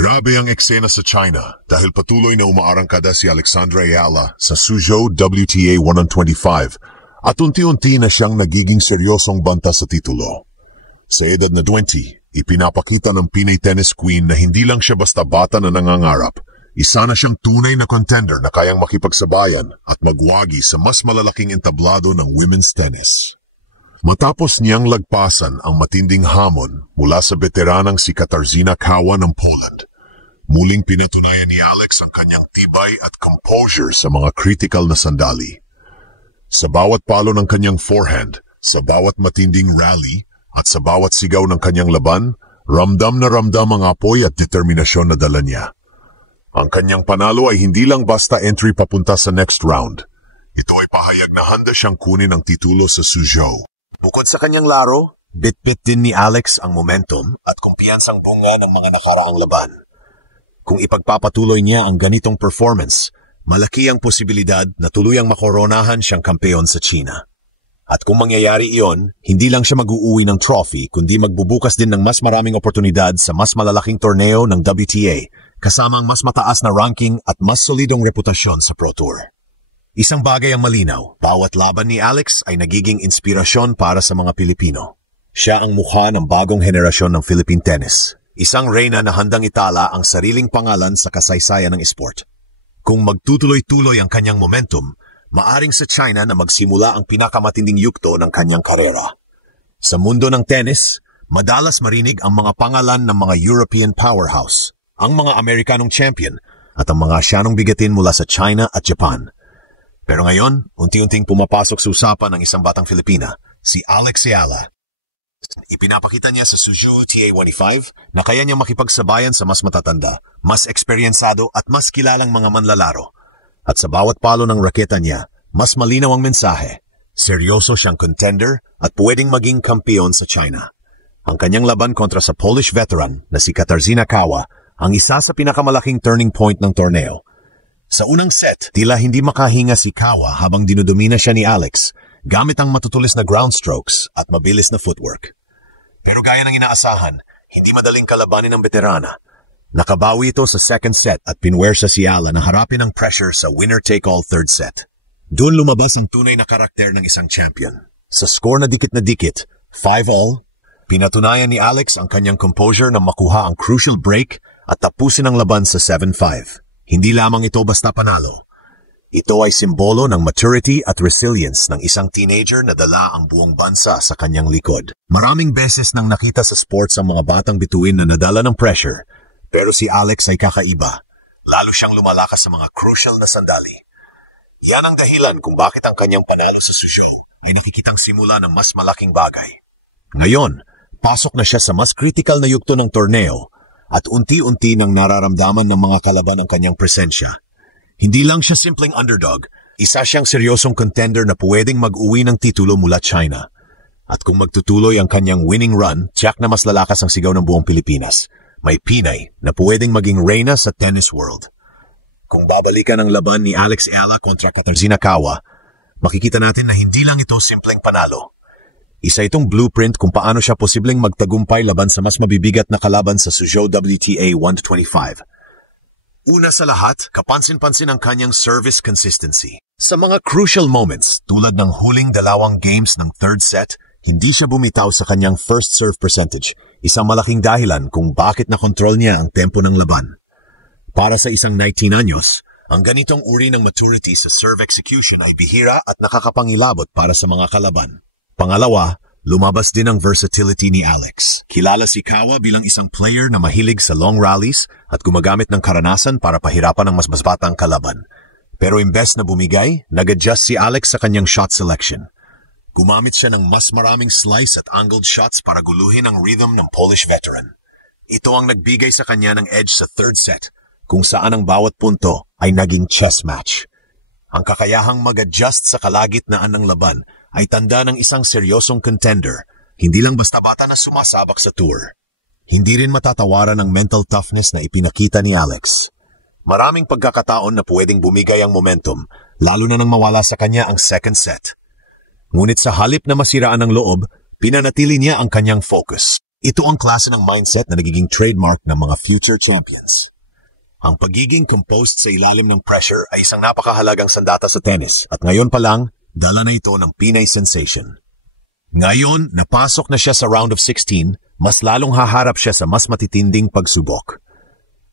Grabe ang eksena sa China dahil patuloy na umaarangkada si Alexandra Ayala sa Suzhou WTA 125 at unti-unti na siyang nagiging seryosong banta sa titulo. Sa edad na 20, ipinapakita ng Pinay tennis queen na hindi lang siya basta bata na nangangarap. Isa na siyang tunay na contender na kayang makipagsabayan at magwagi sa mas malalaking entablado ng women's tennis. Matapos niyang lagpasan ang matinding hamon mula sa veteranang si Katarzyna Kawa ng Poland, muling pinatunayan ni Alex ang kanyang tibay at composure sa mga critical na sandali. Sa bawat palo ng kanyang forehand, sa bawat matinding rally, at sa bawat sigaw ng kanyang laban, ramdam na ramdam ang apoy at determinasyon na dala niya. Ang kanyang panalo ay hindi lang basta entry papunta sa next round. Ito ay pahayag na handa siyang kunin ang titulo sa Suzhou. Bukod sa kanyang laro, bit-bit din ni Alex ang momentum at kumpiyansang bunga ng mga nakaraang laban. Kung ipagpapatuloy niya ang ganitong performance, malaki ang posibilidad na tuluyang makoronahan siyang kampeon sa China. At kung mangyayari iyon, hindi lang siya mag-uuwi ng trophy kundi magbubukas din ng mas maraming oportunidad sa mas malalaking torneo ng WTA, kasama ang mas mataas na ranking at mas solidong reputasyon sa Pro Tour. Isang bagay ang malinaw, bawat laban ni Alex ay nagiging inspirasyon para sa mga Pilipino. Siya ang mukha ng bagong henerasyon ng Philippine tennis. Isang reyna na handang itala ang sariling pangalan sa kasaysayan ng esport. Kung magtutuloy-tuloy ang kanyang momentum, maaring sa China na magsimula ang pinakamatinding yugto ng kanyang karera. Sa mundo ng tennis, madalas marinig ang mga pangalan ng mga European powerhouse, ang mga Amerikanong champion, at ang mga Asianong bigatin mula sa China at Japan. Pero ngayon, unti-unting pumapasok sa usapan ng isang batang Filipina, si Alex Ayala. Ipinapakita niya sa Suzhou TA 15 na kaya niya makipagsabayan sa mas matatanda, mas eksperyensado at mas kilalang mga manlalaro. At sa bawat palo ng raketa niya, mas malinaw ang mensahe. Seryoso siyang contender at pwedeng maging kampeon sa China. Ang kanyang laban kontra sa Polish veteran na si Katarzyna Kawa ang isa sa pinakamalaking turning point ng torneo. Sa unang set, tila hindi makahinga si Kawa habang dinudomina siya ni Alex gamit ang matutulis na ground strokes at mabilis na footwork. Pero gaya ng inaasahan, hindi madaling kalabanin ng veterana. Nakabawi ito sa second set at pinwersa si Ayala na harapin ang pressure sa winner-take-all third set. Doon lumabas ang tunay na karakter ng isang champion. Sa score na dikit, 5-all, pinatunayan ni Alex ang kanyang composure na makuha ang crucial break at tapusin ang laban sa 7-5. Hindi lamang ito basta panalo. Ito ay simbolo ng maturity at resilience ng isang teenager na dala ang buong bansa sa kanyang likod. Maraming beses nang nakita sa sports ang mga batang bituin na nadala ng pressure, pero si Alex ay kakaiba. Lalo siyang lumalakas sa mga crucial na sandali. Yan ang dahilan kung bakit ang kanyang panalo sa Suzhou ay nakikitang simula ng mas malaking bagay. Ngayon, pasok na siya sa mas critical na yugto ng torneo at unti-unti nang nararamdaman ng mga kalaban ang kanyang presensya. Hindi lang siya simpleng underdog, isa siyang seryosong contender na pwedeng mag-uwi ng titulo mula China. At kung magtutuloy ang kanyang winning run, tiyak na mas lalakas ang sigaw ng buong Pilipinas. May Pinay na pwedeng maging reyna sa tennis world. Kung babalikan ang laban ni Alex Ayala kontra Katarzyna Kawa, makikita natin na hindi lang ito simpleng panalo. Isa itong blueprint kung paano siya posibleng magtagumpay laban sa mas mabibigat na kalaban sa Suzhou WTA 125. Una sa lahat, kapansin-pansin ang kanyang service consistency. Sa mga crucial moments, tulad ng huling 2 games ng third set, hindi siya bumitaw sa kanyang first serve percentage, isang malaking dahilan kung bakit nakontrol niya ang tempo ng laban. Para sa isang 19 anyos, ang ganitong uri ng maturity sa serve execution ay bihira at nakakapangilabot para sa mga kalaban. Pangalawa, lumabas din ang versatility ni Alex. Kilala si Kawa bilang isang player na mahilig sa long rallies at gumagamit ng karanasan para pahirapan ang mas batang kalaban. Pero imbes na bumigay, nag-adjust si Alex sa kanyang shot selection. Gumamit siya ng mas maraming slice at angled shots para guluhin ang rhythm ng Polish veteran. Ito ang nagbigay sa kanya ng edge sa third set, kung saan ang bawat punto ay naging chess match. Ang kakayahang mag-adjust sa kalagitnaan ng laban ay tanda ng isang seryosong contender, hindi lang basta bata na sumasabak sa tour. Hindi rin matatawaran ang mental toughness na ipinakita ni Alex. Maraming pagkakataon na pwedeng bumigay ang momentum, lalo na nang mawala sa kanya ang second set. Ngunit sa halip na masiraan ang loob, pinanatili niya ang kanyang focus. Ito ang klase ng mindset na nagiging trademark ng mga future champions. Ang pagiging composed sa ilalim ng pressure ay isang napakahalagang sandata sa tennis at ngayon pa lang, dala na ito ng Pinay sensation. Ngayon, napasok na siya sa round of 16, mas lalong haharap siya sa mas matitinding pagsubok.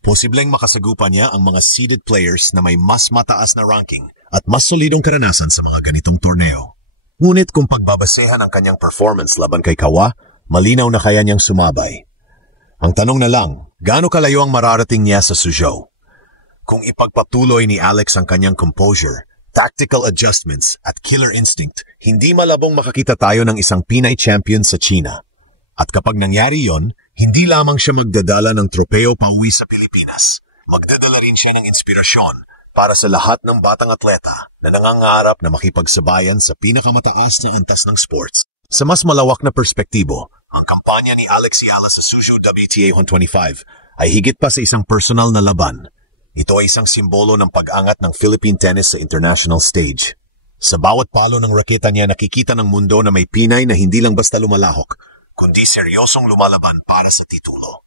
Posibleng makasagupa niya ang mga seeded players na may mas mataas na ranking at mas solidong karanasan sa mga ganitong torneo. Ngunit kung pagbabasehan ang kanyang performance laban kay Kawa, malinaw na kaya niyang sumabay. Ang tanong na lang, gaano kalayo ang mararating niya sa Suzhou? Kung ipagpatuloy ni Alex ang kanyang composure, tactical adjustments at killer instinct, hindi malabong makakita tayo ng isang Pinay champion sa China. At kapag nangyari yon, hindi lamang siya magdadala ng tropeo pauwi sa Pilipinas. Magdadala rin siya ng inspirasyon para sa lahat ng batang atleta na nangangarap na makipagsabayan sa pinakamataas na antas ng sports. Sa mas malawak na perspektibo, ang kampanya ni Alex Yala sa Suzhou WTA 125 ay higit pa sa isang personal na laban. Ito ay isang simbolo ng pag-angat ng Philippine tennis sa international stage. Sa bawat palo ng raketa niya nakikita ng mundo na may Pinay na hindi lang basta lumalahok, kundi seryosong lumalaban para sa titulo.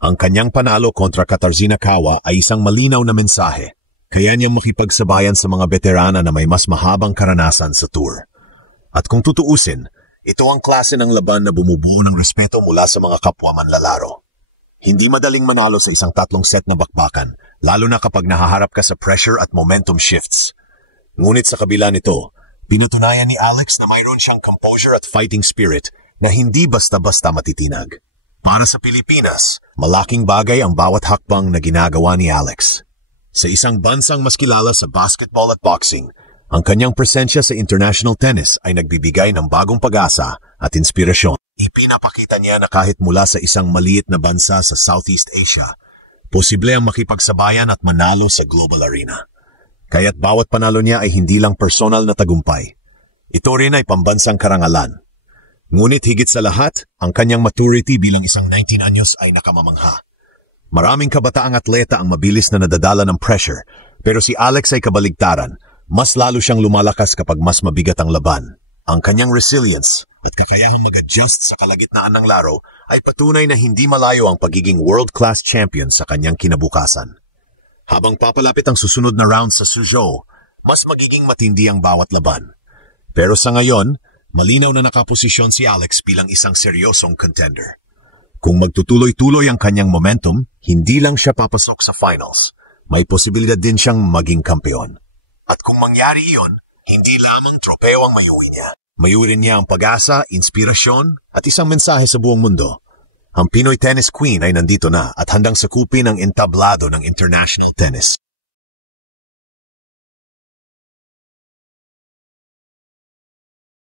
Ang kanyang panalo kontra Katarzyna Kawa ay isang malinaw na mensahe. Kaya niyang makipagsabayan sa mga veterana na may mas mahabang karanasan sa tour. At kung tutuusin, ito ang klase ng laban na bumubuo ng respeto mula sa mga kapwa manlalaro. Hindi madaling manalo sa isang 3 set na bakbakan, lalo na kapag nahaharap ka sa pressure at momentum shifts. Ngunit sa kabila nito, pinatunayan ni Alex na mayroon siyang composure at fighting spirit na hindi basta-basta matitinag. Para sa Pilipinas, malaking bagay ang bawat hakbang na ginagawa ni Alex. Sa isang bansang mas kilala sa basketball at boxing, ang kanyang presensya sa international tennis ay nagbibigay ng bagong pag-asa at inspirasyon. Ipinapakita niya na kahit mula sa isang maliit na bansa sa Southeast Asia, posible ang makipagsabayan at manalo sa global arena. Kaya't bawat panalo niya ay hindi lang personal na tagumpay. Ito rin ay pambansang karangalan. Ngunit higit sa lahat, ang kanyang maturity bilang isang 19 anyos ay nakamamangha. Maraming kabataang atleta ang mabilis na nadadala ng pressure, pero si Alex ay kabaligtaran. Mas lalo siyang lumalakas kapag mas mabigat ang laban. Ang kanyang resilience at kakayahang mag-adjust sa kalagitnaan ng laro ay patunay na hindi malayo ang pagiging world-class champion sa kanyang kinabukasan. Habang papalapit ang susunod na round sa Suzhou, mas magiging matindi ang bawat laban. Pero sa ngayon, malinaw na nakaposisyon si Alex bilang isang seryosong contender. Kung magtutuloy-tuloy ang kanyang momentum, hindi lang siya papasok sa finals. May posibilidad din siyang maging kampeon. At kung mangyari iyon, hindi lamang tropeo ang mayuwi niya. Mayuwi niya ang pag-asa, inspirasyon, at isang mensahe sa buong mundo. Ang Pinoy Tennis Queen ay nandito na at handang sakupin ang entablado ng international tennis.